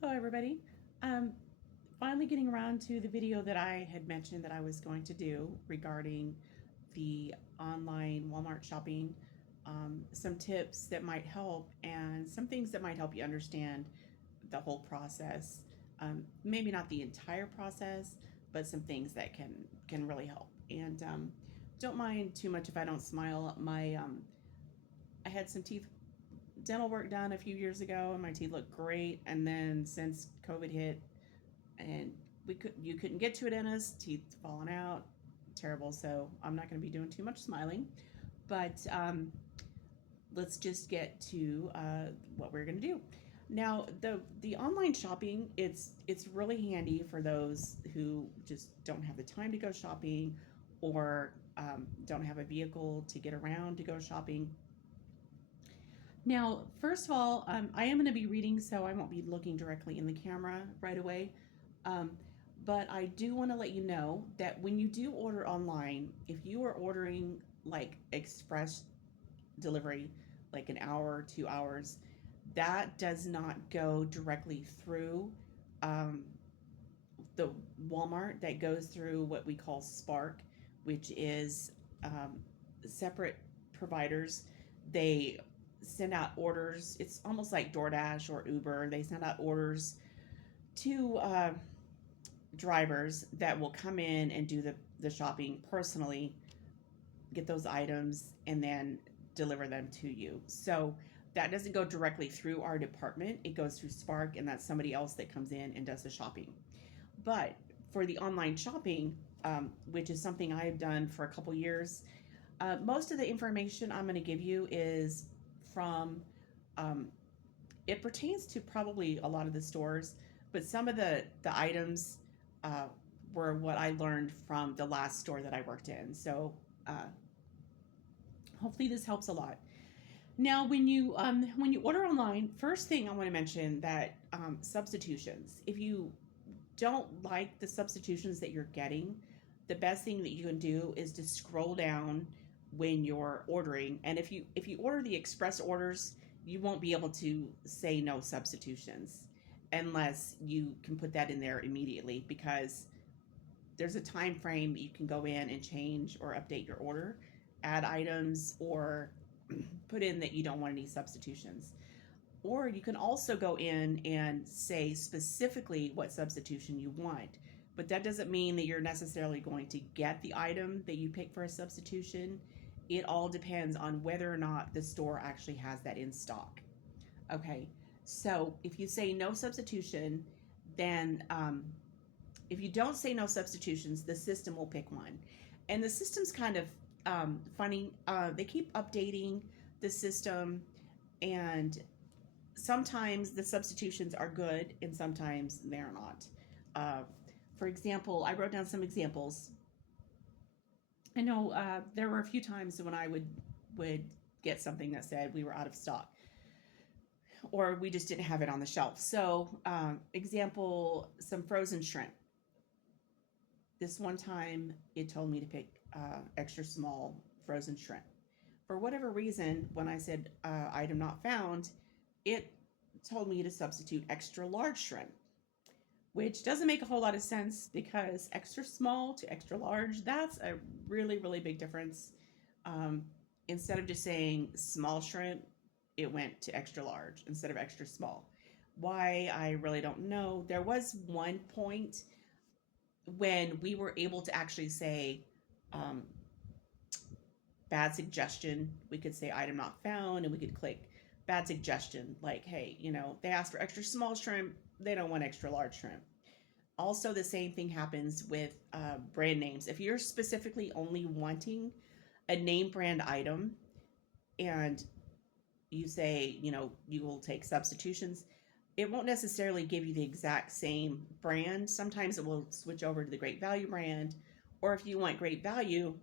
Hello everybody. Um, Finally getting around to the video that I had mentioned that I was going to do regarding the online Walmart shopping, some tips that might help and some things that might help you understand the whole process. Maybe not the entire process, but some things that can really help. And don't mind too much if I don't smile. I had some teeth dental work done a few years ago, and my teeth look great. And then since COVID hit, and you couldn't get to a dentist, teeth falling out, terrible. So I'm not going to be doing too much smiling, but let's just get to what we're going to do. Now, the online shopping, it's really handy for those who just don't have the time to go shopping, or don't have a vehicle to get around to go shopping. Now, first of all, I am going to be reading, so I won't be looking directly in the camera right away. Um, but I do want to let you know that when you do order online, if you are ordering like express delivery, like an hour or 2 hours, that does not go directly through um, the Walmart. That goes through what we call Spark, which is separate providers. They send out orders. It's almost like DoorDash or Uber. They send out orders to drivers that will come in and do the shopping personally, get those items, and then deliver them to you. So that doesn't go directly through our department. It goes through Spark, and that's somebody else that comes in and does the shopping. But for the online shopping, which is something I've done for a couple years, most of the information I'm going to give you is from, um, it pertains to probably a lot of the stores, but some of the items uh, were what I learned from the last store that I worked in. So uh, hopefully this helps a lot. Now, when you order online, first thing I want to mention that substitutions. If you don't like the substitutions that you're getting, the best thing that you can do is to scroll down when you're ordering. And if you order the express orders, you won't be able to say no substitutions unless you can put that in there immediately, because there's a time frame you can go in and change or update your order, add items, or put in that you don't want any substitutions. Or you can also go in and say specifically what substitution you want. But that doesn't mean that you're necessarily going to get the item that you pick for a substitution. It all depends on whether or not the store actually has that in stock. Okay, so if you say no substitution, then if you don't say no substitutions, the system will pick one. And the system's kind of funny. They keep updating the system, and sometimes the substitutions are good and sometimes they're not. Uh, for example, I wrote down some examples. I know there were a few times when I would get something that said we were out of stock, or we just didn't have it on the shelf. So, example, some frozen shrimp. This one time, it told me to pick extra small frozen shrimp. For whatever reason, when I said item not found, it told me to substitute extra large shrimp, which doesn't make a whole lot of sense because extra small to extra large, that's a really, really big difference. Um, Instead of just saying small shrimp, it went to extra large instead of extra small. Why, I really don't know. There was one point when we were able to actually say um, bad suggestion. We could say item not found, and we could click bad suggestion, like, hey, they asked for extra small shrimp, they don't want extra large shrimp. Also, the same thing happens with brand names. If you're specifically only wanting a name brand item and you say, you will take substitutions, it won't necessarily give you the exact same brand. Sometimes it will switch over to the Great Value brand. Or if you want Great Value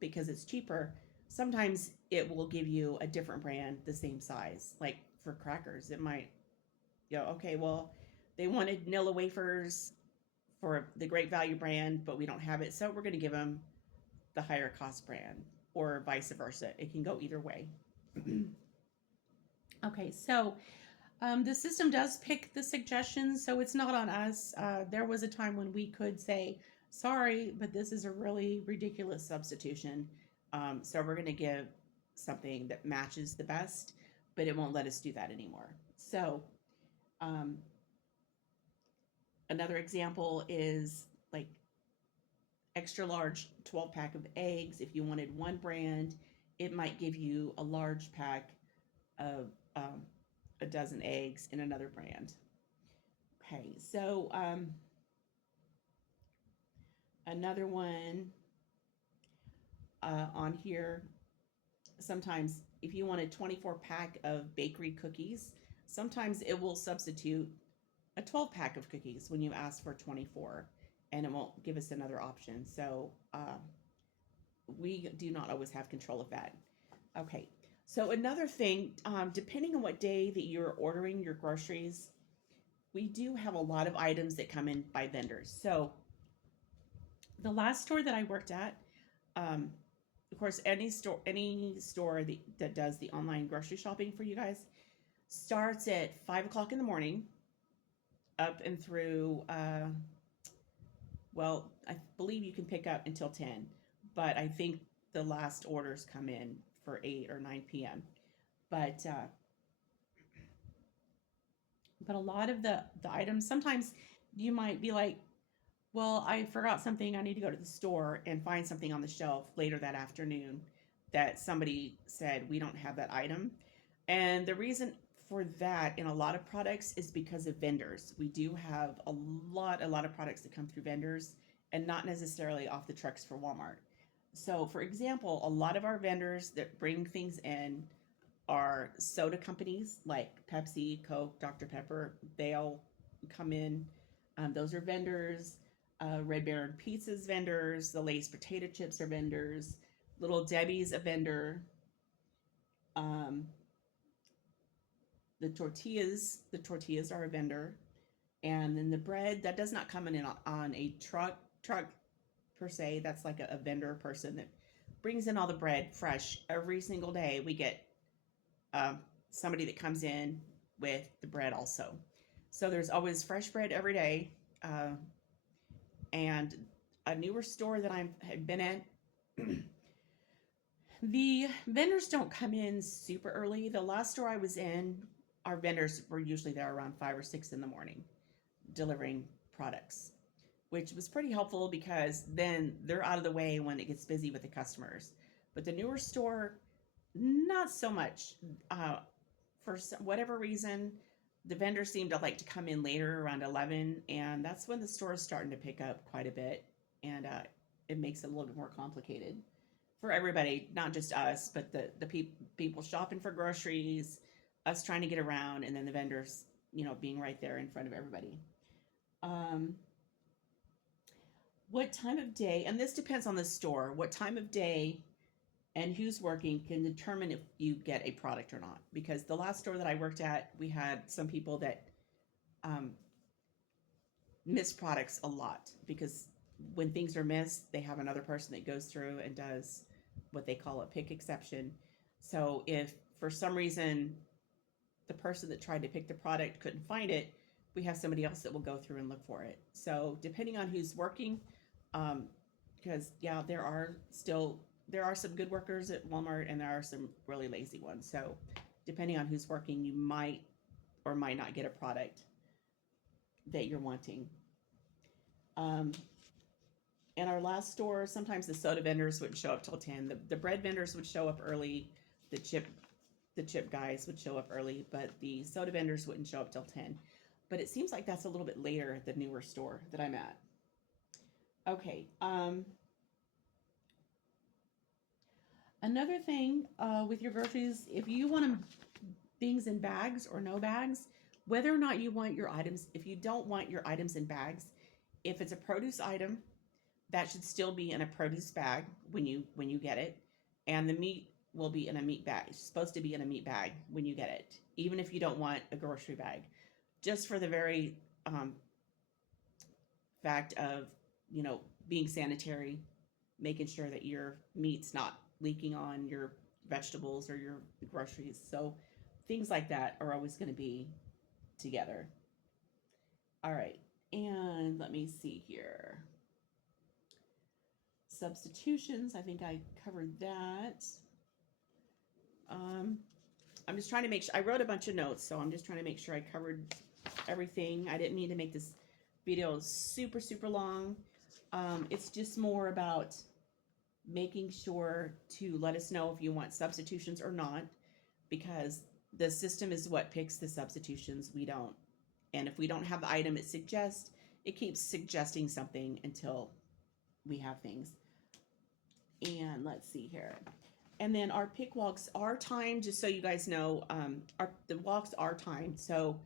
because it's cheaper, sometimes it will give you a different brand the same size. Like for crackers, it might, okay, well, they wanted Nilla wafers for the Great Value brand, but we don't have it, so we're going to give them the higher cost brand, or vice versa. It can go either way. Okay, so The system does pick the suggestions, so it's not on us. There was a time when we could say, sorry, but this is a really ridiculous substitution. So we're going to give something that matches the best, but it won't let us do that anymore. So um, another example is like extra large 12 pack of eggs. If you wanted one brand, it might give you a large pack of a dozen eggs in another brand. Okay, so another one on here, sometimes if you want a 24 pack of bakery cookies, sometimes it will substitute a 12 pack of cookies when you ask for 24, and it won't give us another option. So we do not always have control of that. Okay, so another thing, depending on what day that you're ordering your groceries, we do have a lot of items that come in by vendors. So the last store that I worked at, of course, any store that does the online grocery shopping for you guys starts at 5 o'clock in the morning, up and through. Well, I believe you can pick up until 10, but I think the last orders come in for 8 or 9 p.m. But a lot of the items, sometimes you might be like, well, I forgot something. I need to go to the store and find something on the shelf later that afternoon that somebody said we don't have that item. And the reason for that in a lot of products is because of vendors. We do have a lot of products that come through vendors and not necessarily off the trucks for Walmart. So, for example, a lot of our vendors that bring things in are soda companies like Pepsi, Coke, Dr. Pepper. They'll come in. Those are vendors. Red Baron Pizza's vendors. The Lay's potato chips are vendors. Little Debbie's a vendor. Um, the tortillas are a vendor. And then the bread, that does not come in on a truck per se. That's like a vendor person that brings in all the bread fresh every single day. We get somebody that comes in with the bread also. So there's always fresh bread every day. And a newer store that I've been at, the vendors don't come in super early. The last store I was in, our vendors were usually there around 5 or 6 in the morning delivering products, which was pretty helpful because then they're out of the way when it gets busy with the customers. But the newer store, not so much. For whatever reason, the vendors seem to like to come in later around 11, and that's when the store is starting to pick up quite a bit, and it makes it a little bit more complicated for everybody, not just us, but the people shopping for groceries, us trying to get around, and then the vendors, being right there in front of everybody. Um, what time of day, and this depends on the store, what time of day and who's working can determine if you get a product or not. Because the last store that I worked at, we had some people that um, miss products a lot because when things are missed, they have another person that goes through and does what they call a pick exception. So if for some reason the person that tried to pick the product couldn't find it, we have somebody else that will go through and look for it. So depending on who's working, because yeah, there are some good workers at Walmart and there are some really lazy ones. So depending on who's working, you might or might not get a product that you're wanting. Um, in our last store, sometimes the soda vendors wouldn't show up till 10. The bread vendors would show up early. The chip guys would show up early, but the soda vendors wouldn't show up till 10. But it seems like that's a little bit later at the newer store that I'm at. Okay. Another thing with your groceries, if you want things in bags or no bags, whether or not you want your items, if you don't want your items in bags, if it's a produce item, that should still be in a produce bag when you get it, and the meat will be in a meat bag. It's supposed to be in a meat bag when you get it, even if you don't want a grocery bag, just for the very fact of being sanitary, making sure that your meat's not leaking on your vegetables or your groceries. So things like that are always going to be together. All right, and let me see here. Substitutions, I think I covered that. I'm just trying to make sure, I wrote a bunch of notes, so I'm just trying to make sure I covered everything. I didn't mean to make this video super, super long. It's just more about making sure to let us know if you want substitutions or not, because the system is what picks the substitutions. We don't. And if we don't have the item it suggests, it keeps suggesting something until we have things. And let's see here. And then our pick walks are timed, just so you guys know. The walks are timed. So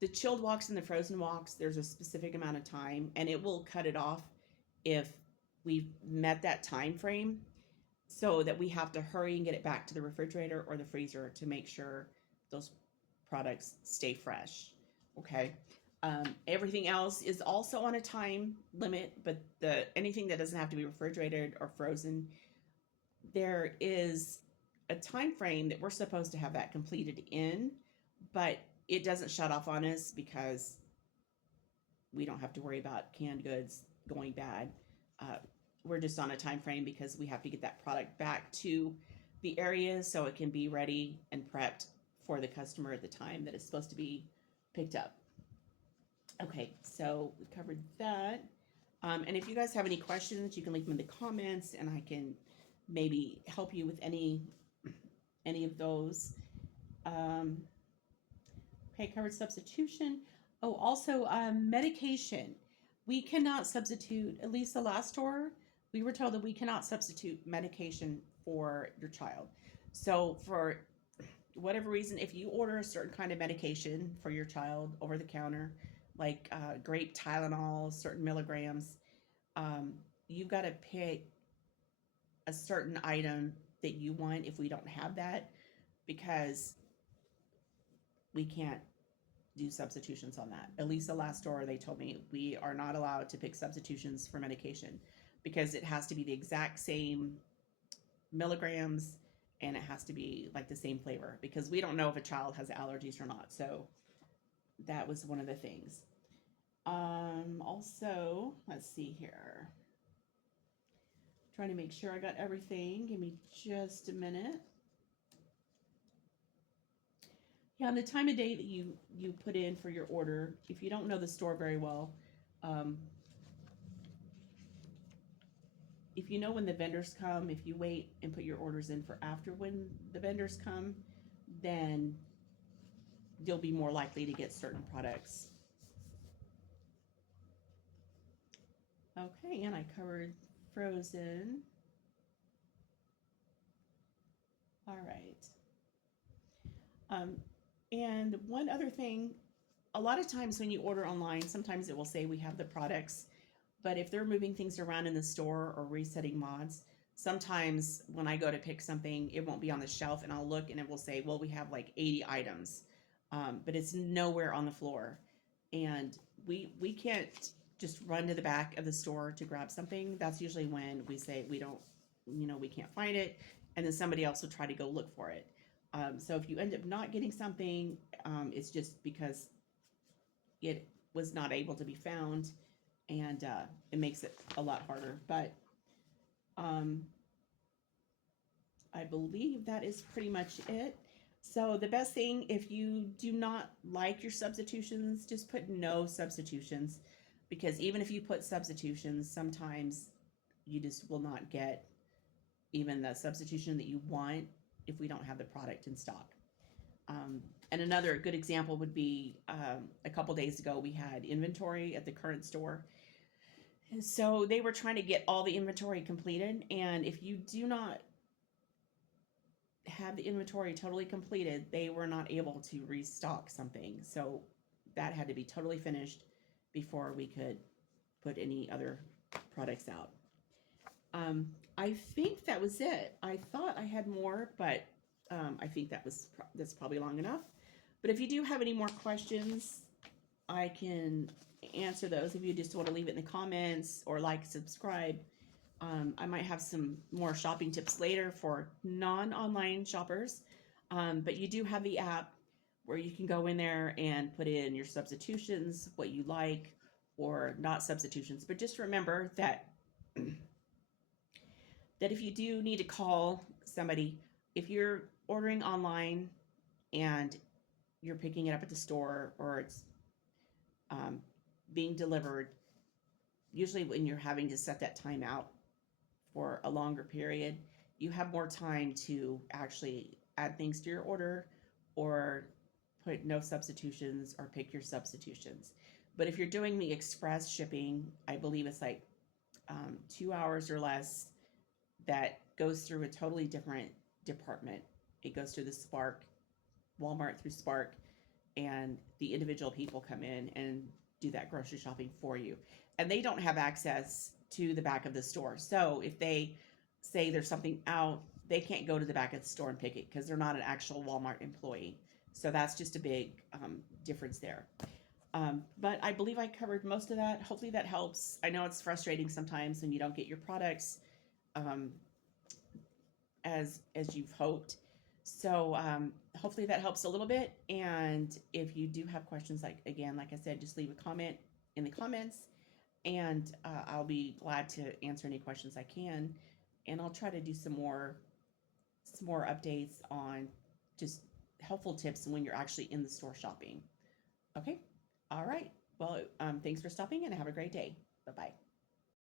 the chilled walks and the frozen walks, there's a specific amount of time, and it will cut it off if we've met that time frame, so that we have to hurry and get it back to the refrigerator or the freezer to make sure those products stay fresh. Okay. Everything else is also on a time limit, but anything that doesn't have to be refrigerated or frozen, there is a time frame that we're supposed to have that completed in, but it doesn't shut off on us because we don't have to worry about canned goods going bad. We're just on a time frame because we have to get that product back to the area so it can be ready and prepped for the customer at the time that it's supposed to be picked up. Okay, so we covered that. And if you guys have any questions, you can leave them in the comments, and I can maybe help you with any of those. Okay, covered substitution. Oh, also medication. We cannot substitute, at least the last store, we were told that we cannot substitute medication for your child. So for whatever reason, if you order a certain kind of medication for your child over the counter, like grape Tylenol, certain milligrams, you've got to pick a certain item that you want if we don't have that, because we can't do substitutions on that. At least the last store, they told me we are not allowed to pick substitutions for medication because it has to be the exact same milligrams and it has to be like the same flavor, because we don't know if a child has allergies or not. So that was one of the things. Also, let's see here. Trying to make sure I got everything. Give me just a minute. Yeah, and the time of day that you put in for your order, if you don't know the store very well, if you know when the vendors come, if you wait and put your orders in for after when the vendors come, then you'll be more likely to get certain products. Okay, and I covered frozen. All right. And one other thing, a lot of times when you order online, sometimes it will say we have the products, but if they're moving things around in the store or resetting mods, sometimes when I go to pick something, it won't be on the shelf, and I'll look and it will say, well, we have like 80 items, but it's nowhere on the floor. And we can't just run to the back of the store to grab something. That's usually when we say we don't, we can't find it, and then somebody else will try to go look for it. So if you end up not getting something, it's just because it was not able to be found, and it makes it a lot harder. But I believe that is pretty much it. So the best thing, if you do not like your substitutions, just put no substitutions, because even if you put substitutions, sometimes you just will not get even the substitution that you want if we don't have the product in stock. And another good example would be a couple days ago, we had inventory at the current store. And so they were trying to get all the inventory completed. And if you do not have the inventory totally completed, they were not able to restock something. So that had to be totally finished before we could put any other products out. I think that was it. I thought I had more, but I think that's probably long enough. But if you do have any more questions, I can answer those. If you just want to leave it in the comments or like, subscribe. I might have some more shopping tips later for non-online shoppers. But you do have the app where you can go in there and put in your substitutions, what you like, or not substitutions. But just remember that that if you do need to call somebody, if you're ordering online and you're picking it up at the store or it's um, being delivered, usually when you're having to set that time out for a longer period, you have more time to actually add things to your order or put no substitutions or pick your substitutions. But if you're doing the express shipping, I believe it's like 2 hours or less, that goes through a totally different department. It goes through the Spark, Walmart through Spark, and the individual people come in and do that grocery shopping for you. And they don't have access to the back of the store. So if they say there's something out, they can't go to the back of the store and pick it because they're not an actual Walmart employee. So that's just a big difference there. But I believe I covered most of that. Hopefully that helps. I know it's frustrating sometimes when you don't get your products um, as you've hoped. So hopefully that helps a little bit. And if you do have questions, like again, like I said, just leave a comment in the comments, and I'll be glad to answer any questions I can. And I'll try to do some more updates on just helpful tips when you're actually in the store shopping. Okay. All right. Well, thanks for stopping and have a great day. Bye bye.